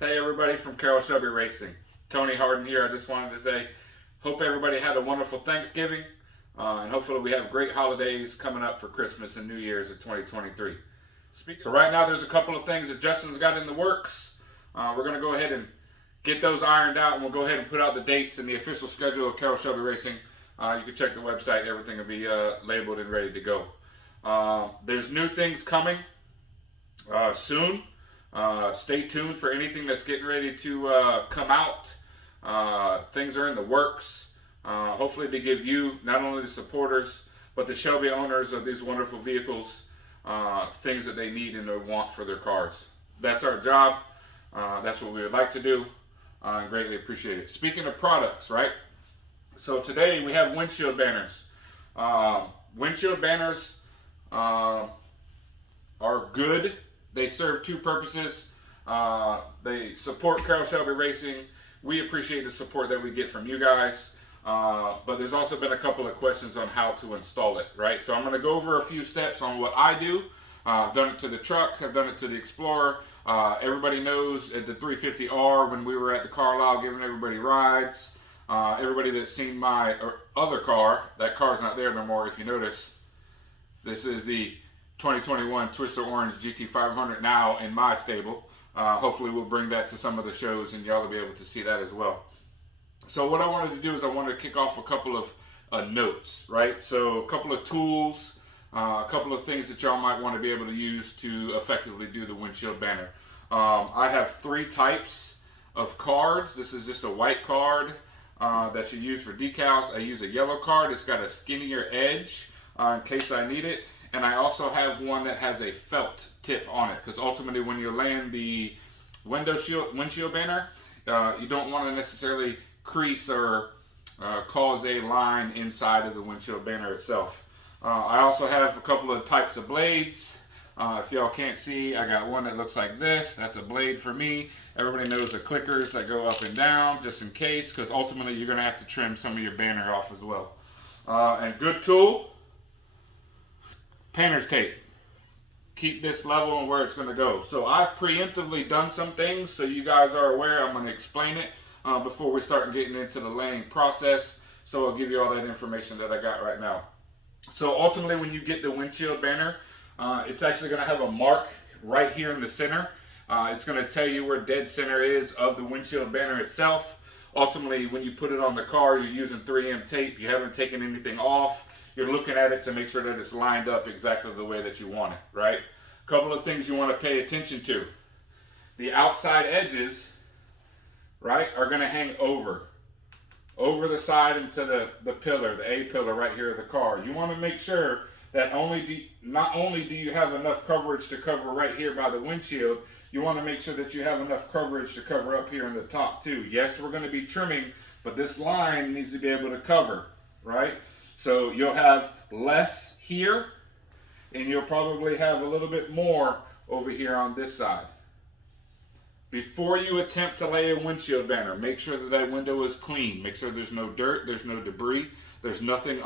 Hey everybody from Carroll Shelby Racing. Tony Harden here. I just wanted to say, hope everybody had a wonderful Thanksgiving, and hopefully we have great holidays coming up for Christmas and New Year's of 2023. So right now there's a couple of things that Justin's got in the works. We're going to go ahead and get those ironed out, and we'll go ahead and put out the dates and the official schedule of Carroll Shelby Racing. You can check the website. Everything will be labeled and ready to go. There's new things coming soon. Stay tuned for anything that's getting ready to come out. Things are in the works, hopefully to give you, not only the supporters, but the Shelby owners of these wonderful vehicles, things that they need and they want for their cars. That's our job. That's what we would like to do. I greatly appreciate it. Speaking of products, right? So today we have windshield banners. Windshield banners are good. They serve two purposes. They support Carroll Shelby Racing. We appreciate the support that we get from you guys. But there's also been a couple of questions on how to install it, right? So I'm going to go over a few steps on what I do. I've done it to the truck. I've done it to the Explorer. Everybody knows at the 350R when we were at the Carlisle giving everybody rides. Everybody that's seen my other car, that car's not there no more if you notice. This is the 2021 Twister Orange GT500 now in my stable. Hopefully we'll bring that to some of the shows and y'all will be able to see that as well. So what I wanted to do is I wanted to kick off a couple of notes, right? So a couple of tools, a couple of things that y'all might want to be able to use to effectively do the windshield banner. I have three types of cards. This is just a white card that you use for decals. I use a yellow card. It's got a skinnier edge in case I need it. And I also have one that has a felt tip on it, because ultimately when you're laying the windshield banner, you don't want to necessarily crease or cause a line inside of the windshield banner itself. I also have a couple of types of blades. If y'all can't see, I got one that looks like this. That's a blade for me. Everybody knows the clickers that go up and down, just in case, because ultimately you're going to have to trim some of your banner off as well. And good tool. Painter's tape. Keep this level and where it's going to go. So I've preemptively done some things so you guys are aware. I'm going to explain it before we start getting into the laying process. So I'll give you all that information that I got right now. So ultimately when you get the windshield banner, it's actually going to have a mark right here in the center. It's going to tell you where dead center is of the windshield banner itself. Ultimately when you put it on the car, you're using 3M tape. You haven't taken anything off. You're looking at it to make sure that it's lined up exactly the way that you want it, right? A couple of things you want to pay attention to. The outside edges, right, are going to hang over the side into the pillar, the A pillar right here of the car. You want to make sure that not only do you have enough coverage to cover right here by the windshield, you want to make sure that you have enough coverage to cover up here in the top too. Yes, we're going to be trimming, but this line needs to be able to cover, right? So you'll have less here, and you'll probably have a little bit more over here on this side. Before you attempt to lay a windshield banner, make sure that that window is clean. Make sure there's no dirt, there's no debris, there's nothing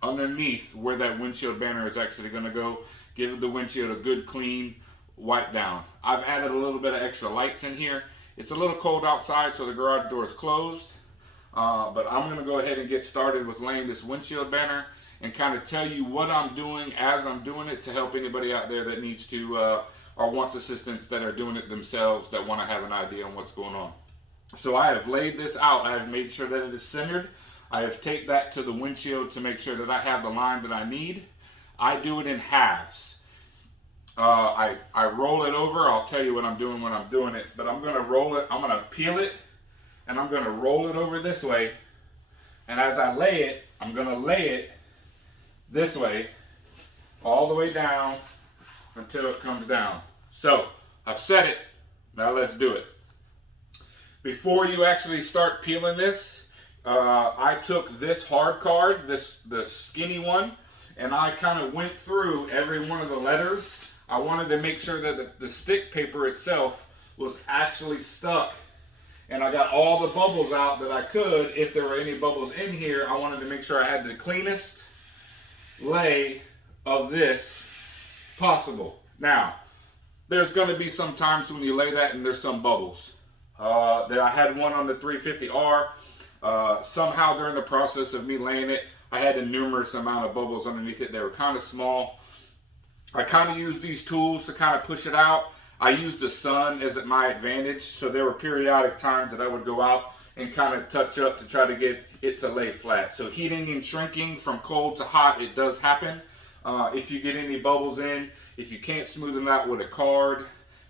underneath where that windshield banner is actually going to go. Give the windshield a good clean wipe down. I've added a little bit of extra lights in here. It's a little cold outside, so the garage door is closed. But I'm going to go ahead and get started with laying this windshield banner and kind of tell you what I'm doing as I'm doing it to help anybody out there that needs to or wants assistance that are doing it themselves that want to have an idea on what's going on. So I have laid this out. I have made sure that it is centered. I have taped that to the windshield to make sure that I have the line that I need. I do it in halves. I roll it over. I'll tell you what I'm doing when I'm doing it, but I'm going to roll it. I'm going to peel it. And I'm going to roll it over this way. And as I lay it, I'm going to lay it this way, all the way down until it comes down. So, I've set it. Now let's do it. Before you actually start peeling this, I took this hard card, the skinny one, and I kind of went through every one of the letters. I wanted to make sure that the stick paper itself was actually stuck. And I got all the bubbles out that I could. If there were any bubbles in here, I wanted to make sure I had the cleanest lay of this possible. Now, there's going to be some times when you lay that and there's some bubbles. That I had one on the 350R. Somehow during the process of me laying it, I had a numerous amount of bubbles underneath it. They were kind of small. I kind of used these tools to kind of push it out. I used the sun as at my advantage, so there were periodic times that I would go out and kind of touch up to try to get it to lay flat. So heating and shrinking from cold to hot, it does happen. If you get any bubbles in, if you can't smooth them out with a card,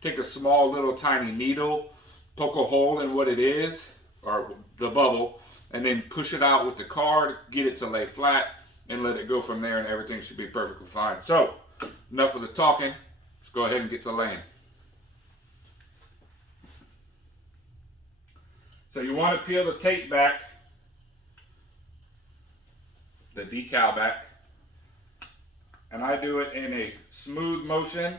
take a small little tiny needle, poke a hole in what it is, or the bubble, and then push it out with the card, get it to lay flat, and let it go from there, and everything should be perfectly fine. So, enough of the talking. Let's go ahead and get to laying. So you want to peel the tape back, the decal back, and I do it in a smooth motion.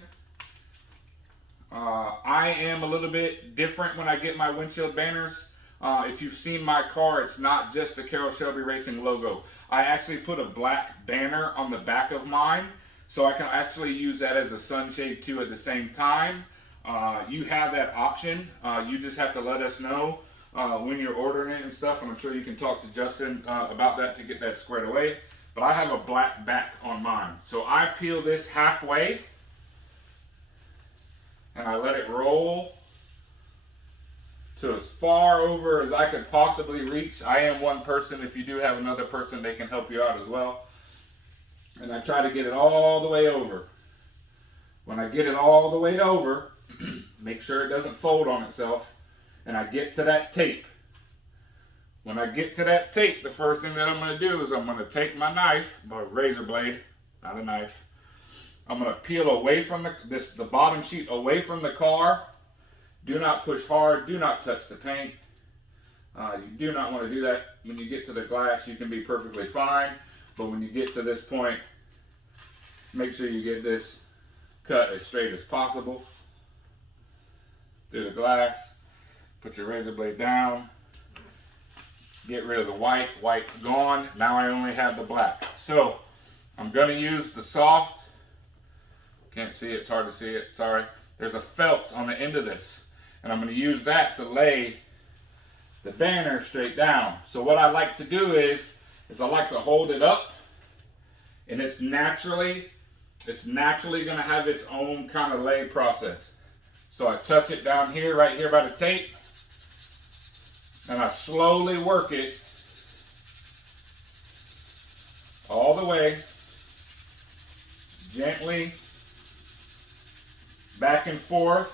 I am a little bit different when I get my windshield banners. If you've seen my car, it's not just the Carroll Shelby Racing logo. I actually put a black banner on the back of mine, so I can actually use that as a sunshade too at the same time. You have that option. You just have to let us know when you're ordering it and stuff, and I'm sure you can talk to Justin about that to get that squared away. But I have a black back on mine. So I peel this halfway, and I let it roll to as far over as I could possibly reach. I am one person. If you do have another person, they can help you out as well. And I try to get it all the way over. When I get it all the way over, make sure it doesn't fold on itself, and I get to that tape. When I get to that tape, the first thing that I'm going to do is I'm going to take my knife, my razor blade, not a knife. I'm going to peel away from the bottom sheet away from the car. Do not push hard. Do not touch the paint. You do not want to do that. When you get to the glass, you can be perfectly fine. But when you get to this point, make sure you get this cut as straight as possible through the glass. Put your razor blade down. Get rid of the white. White's gone. Now I only have the black. So I'm going to use the soft. Can't see it. It's hard to see it. Sorry. There's a felt on the end of this. And I'm going to use that to lay the banner straight down. So what I like to do is I like to hold it up, and it's naturally going to have its own kind of lay process. So I touch it down here, right here by the tape, and I slowly work it all the way, gently, back and forth,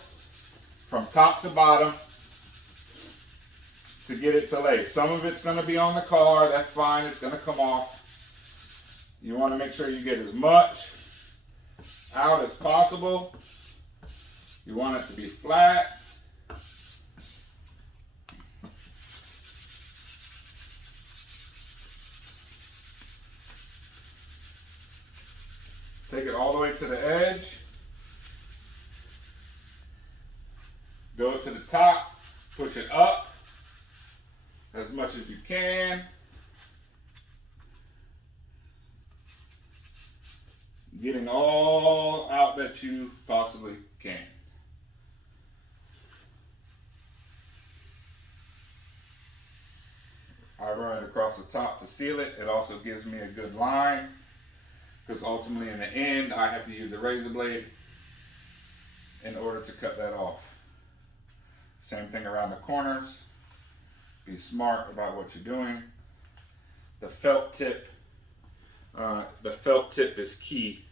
from top to bottom, to get it to lay. Some of it's going to be on the car. That's fine. It's going to come off. You want to make sure you get as much out as possible. You want it to be flat. Take it all the way to the edge. Go to the top, push it up as much as you can. Getting all out that you possibly can. I run it across the top to seal it. It also gives me a good line, because ultimately in the end I have to use a razor blade in order to cut that off. Same thing around the corners. Be smart about what you're doing. The felt tip is key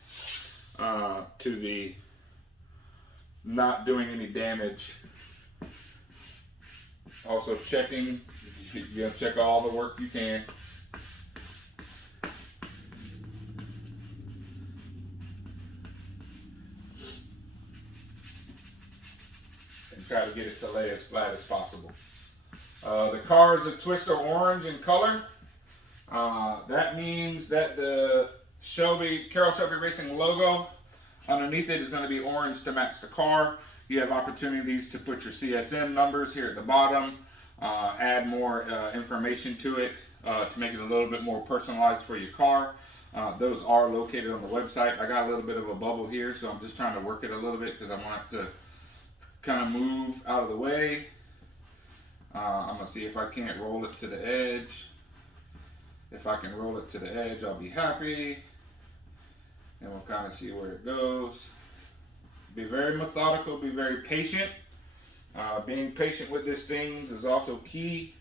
to the not doing any damage. Also checking, you gotta check all the work you can. Try to get it to lay as flat as possible. The car is a Twister orange in color. That means that the Carroll Shelby Racing logo underneath it is going to be orange to match the car. You have opportunities to put your CSM numbers here at the bottom, add more information to it to make it a little bit more personalized for your car. Those are located on the website. I got a little bit of a bubble here, so I'm just trying to work it a little bit because I want it to kind of move out of the way. I'm going to see if I can't roll it to the edge. If I can roll it to the edge, I'll be happy. And we'll kind of see where it goes. Be very methodical, be very patient. Being patient with these things is also key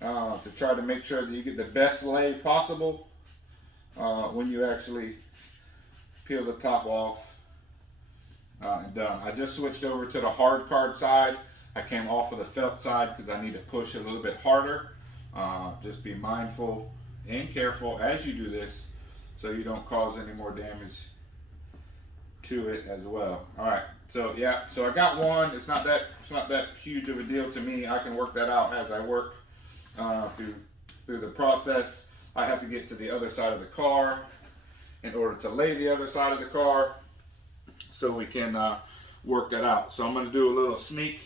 to try to make sure that you get the best lay possible when you actually peel the top off and done. I just switched over to the hard card side. I came off of the felt side because I need to push a little bit harder. Just be mindful and careful as you do this so you don't cause any more damage to it as well. All right, so yeah, so I got one. It's not that huge of a deal to me. I can work that out as I work through the process. I have to get to the other side of the car in order to lay the other side of the car so we can work that out. So I'm going to do a little sneak.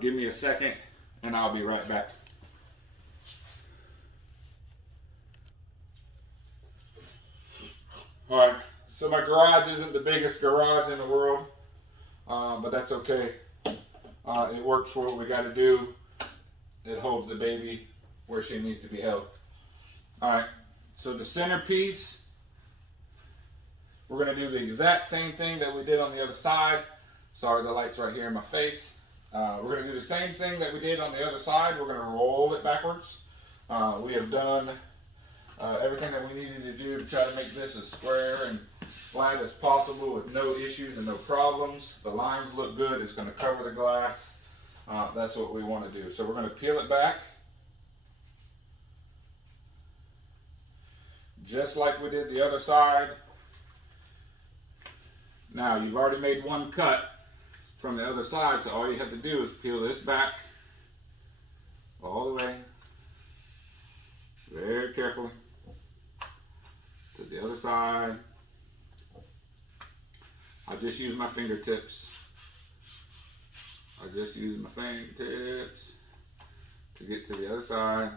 Give me a second and I'll be right back. All right, so my garage isn't the biggest garage in the world, but that's okay. It works for what we got to do. It holds the baby where she needs to be held. All right, so the centerpiece, we're going to do the exact same thing that we did on the other side. Sorry, the light's right here in my face. We're going to do the same thing that we did on the other side. We're going to roll it backwards. We have done everything that we needed to do to try to make this as square and flat as possible with no issues and no problems. The lines look good. It's going to cover the glass. That's what we want to do. So we're going to peel it back just like we did the other side. Now you've already made one cut from the other side, so all you have to do is peel this back all the way, very carefully, to the other side. I just use my fingertips. to get to the other side.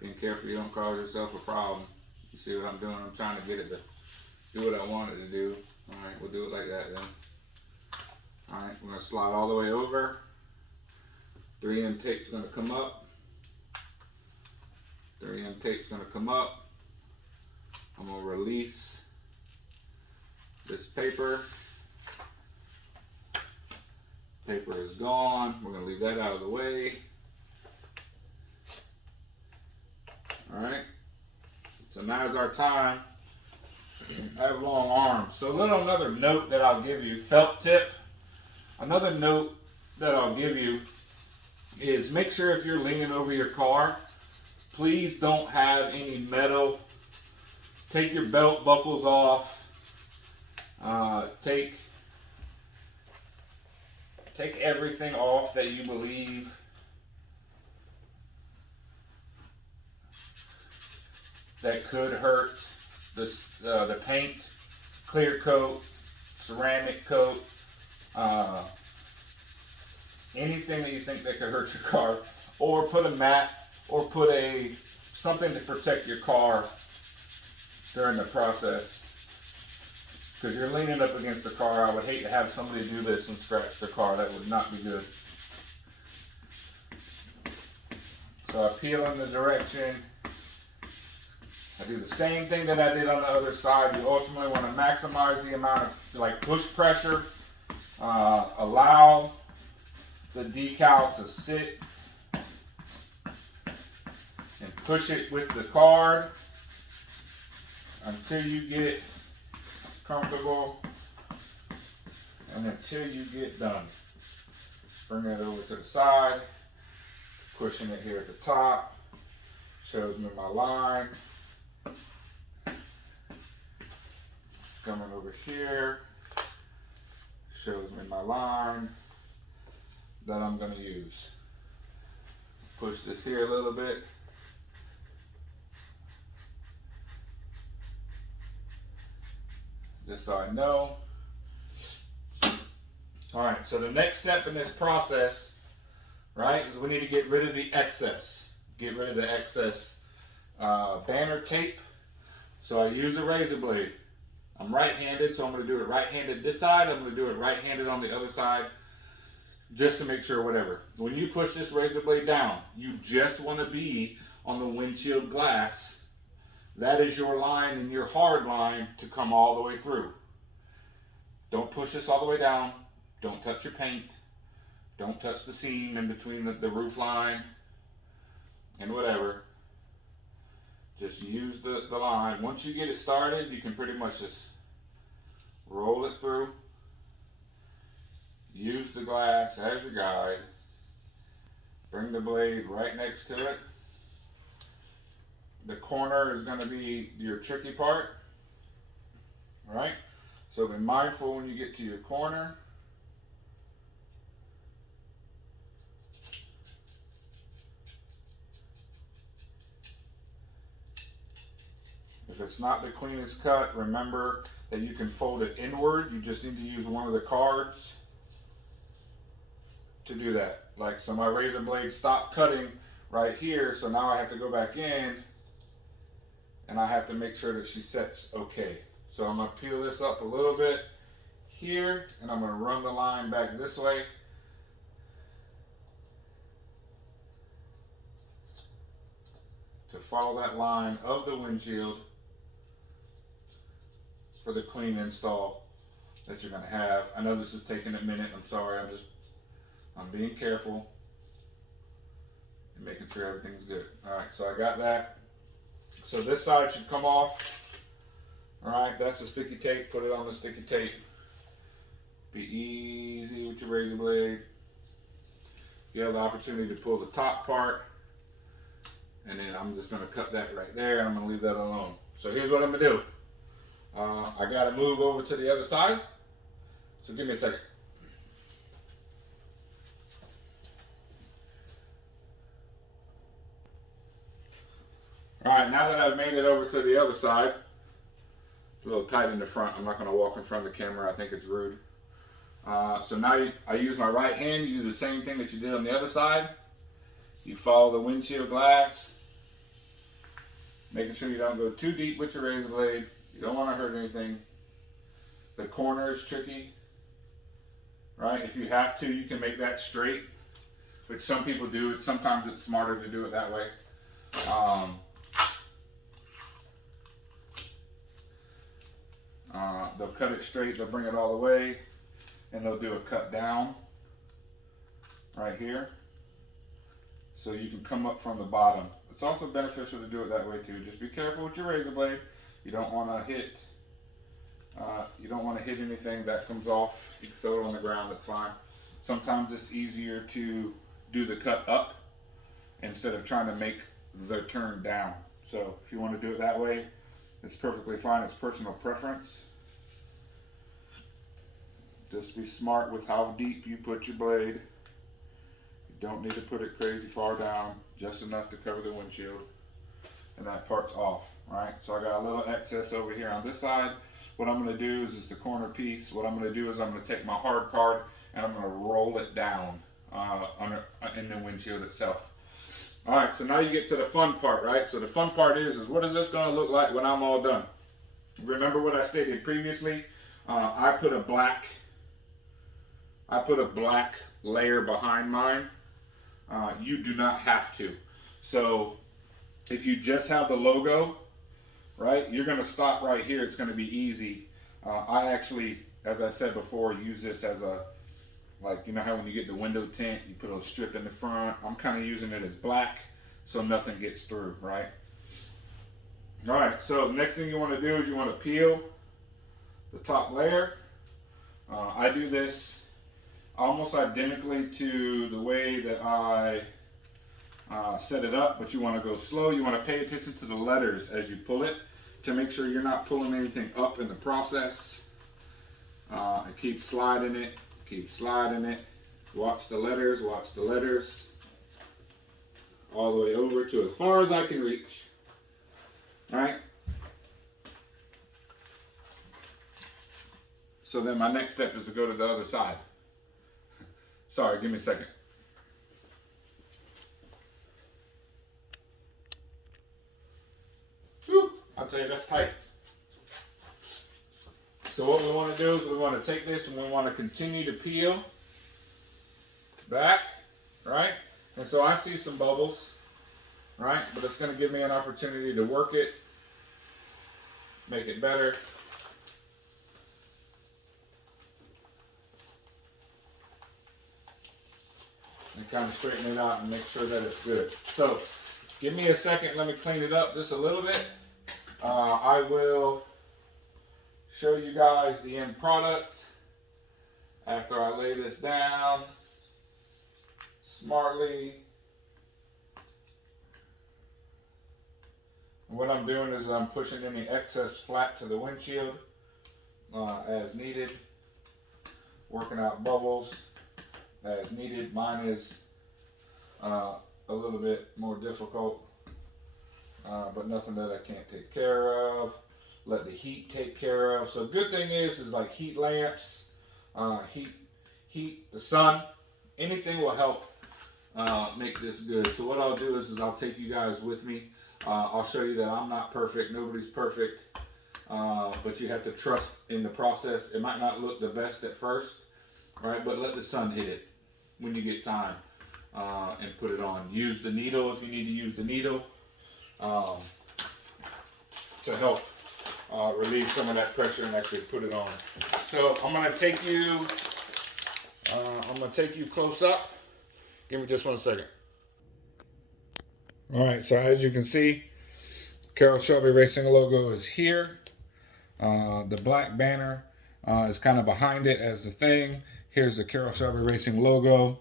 Being careful you don't cause yourself a problem. You see what I'm doing? I'm trying to get it to do what I want it to do. Alright, we'll do it like that then. Alright, we're going to slide all the way over. 3M tape's going to come up. 3M tape's going to come up. I'm going to release this paper. Paper is gone. We're going to leave that out of the way. Alright, so now's our time. I have long arms. So another note that I'll give you, felt tip. Another note that I'll give you is make sure if you're leaning over your car, please don't have any metal. Take your belt buckles off. Take everything off that you believe that could hurt the paint, clear coat, ceramic coat, anything that you think that could hurt your car, or put a mat, or put something to protect your car during the process. Because you're leaning up against the car. I would hate to have somebody do this and scratch the car. That would not be good. So I peel in the direction. I do the same thing that I did on the other side. You ultimately want to maximize the amount of push pressure. Allow the decal to sit and push it with the card until you get comfortable and until you get done. Bring it over to the side, pushing it here at the top, shows me my line. Coming over here, shows me my line that I'm going to use. Push this here a little bit. Just so I know. Alright, so the next step in this process, right, is we need to get rid of the excess. Get rid of the excess banner tape. So I use a razor blade. I'm right-handed, so I'm going to do it right-handed this side. I'm going to do it right-handed on the other side. just to make sure, whatever. When you push this razor blade down, you just want to be on the windshield glass. That is your line and your hard line to come all the way through. Don't push this all the way down. Don't touch your paint. Don't touch the seam in between the roof line and whatever. Just use the line. Once you get it started, you can pretty much just roll it through. Use the glass as your guide. Bring the blade right next to it. The corner is going to be your tricky part. Right? So be mindful when you get to your corner. If it's not the cleanest cut, remember that you can fold it inward. You just need to use one of the cards to do that. Like, so my razor blade stopped cutting right here, so now I have to go back in and I have to make sure that she sets okay. So I'm going to peel this up a little bit here, and I'm going to run the line back this way. To follow that line of the windshield for the clean install that you're going to have. I know this is taking a minute. I'm sorry. I'm being careful and making sure everything's good. All right, so I got that. So this side should come off. All right, that's the sticky tape. Put it on the sticky tape. Be easy with your razor blade. You have the opportunity to pull the top part, and then I'm just going to cut that right there, and I'm going to leave that alone. So here's what I'm going to do. I got to move over to the other side, so give me a second. All right, now that I've made it over to the other side, it's a little tight in the front. I'm not going to walk in front of the camera. I think it's rude. So now I use my right hand. You do the same thing that you did on the other side. You follow the windshield glass, making sure you don't go too deep with your razor blade. You don't want to hurt anything. The corner is tricky, right? If you have to, you can make that straight, which some people do. Sometimes it's smarter to do it that way. They'll cut it straight, they'll bring it all the way, and they'll do a cut down right here. So you can come up from the bottom. It's also beneficial to do it that way too. Just be careful with your razor blade. You don't want to hit anything that comes off. You can throw it on the ground, that's fine. Sometimes it's easier to do the cut up instead of trying to make the turn down. So if you want to do it that way, it's perfectly fine. It's personal preference. Just be smart with how deep you put your blade. You don't need to put it crazy far down, just enough to cover the windshield. And that part's off, right? So I got a little excess over here on this side. What I'm going to do is the corner piece. What I'm going to do is I'm going to take my hard card and I'm going to roll it down in the windshield itself. All right, so now you get to the fun part, right? So the fun part is what is this going to look like when I'm all done? Remember what I stated previously? I put a black layer behind mine. You do not have to. So if you just have the logo, right, you're going to stop right here. It's going to be easy. I actually, as I said before, use this as a, like, you know how when you get the window tint, you put a strip in the front. I'm kind of using it as black so nothing gets through, right? All right, so next thing you want to do is you want to peel the top layer. I do this almost identically to the way that I set it up, but you want to go slow. You want to pay attention to the letters as you pull it to make sure you're not pulling anything up in the process. Keep sliding it, keep sliding it. Watch the letters, all the way over to as far as I can reach. All right. So then my next step is to go to the other side. Sorry, give me a second. Whew, I'll tell you, that's tight. So what we want to do is we want to take this and we want to continue to peel back, right? And so I see some bubbles, right? But it's going to give me an opportunity to work it, make it better. And kind of straighten it out and make sure that it's good. So give me a second, let me clean it up just a little bit. I will show you guys the end product after I lay this down smartly. And what I'm doing is I'm pushing any excess flat to the windshield as needed, working out bubbles as needed. Mine is a little bit more difficult, but nothing that I can't take care of. Let the heat take care of. So good thing is like heat lamps, heat, the sun, anything will help make this good. So what I'll do is I'll take you guys with me. I'll show you that I'm not perfect. Nobody's perfect, but you have to trust in the process. It might not look the best at first, right? But let the sun hit it when you get time and put it on. Use the needle if you need to use the needle to help relieve some of that pressure and actually put it on. So I'm gonna take you close up. Give me just 1 second. All right, so as you can see, Carroll Shelby Racing logo is here. The black banner is kind of behind it as the thing. Here's the Carroll Shelby Racing logo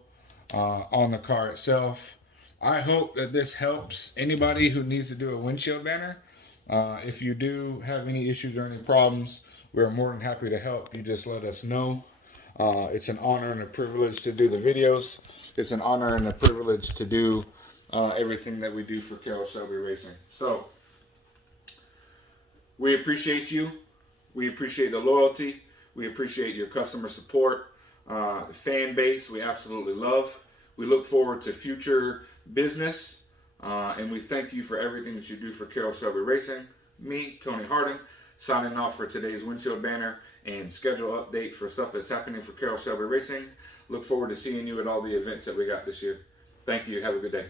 on the car itself. I hope that this helps anybody who needs to do a windshield banner. If you do have any issues or any problems, we're more than happy to help. You just let us know. It's an honor and a privilege to do the videos. It's an honor and a privilege to do everything that we do for Carroll Shelby Racing. So we appreciate you. We appreciate the loyalty. We appreciate your customer support. The fan base we absolutely love. We look forward to future business. And we thank you for everything that you do for Carroll Shelby Racing. Me, Tony Hardin, signing off for today's windshield banner and schedule update for stuff that's happening for Carroll Shelby Racing. Look forward to seeing you at all the events that we got this year. Thank you. Have a good day.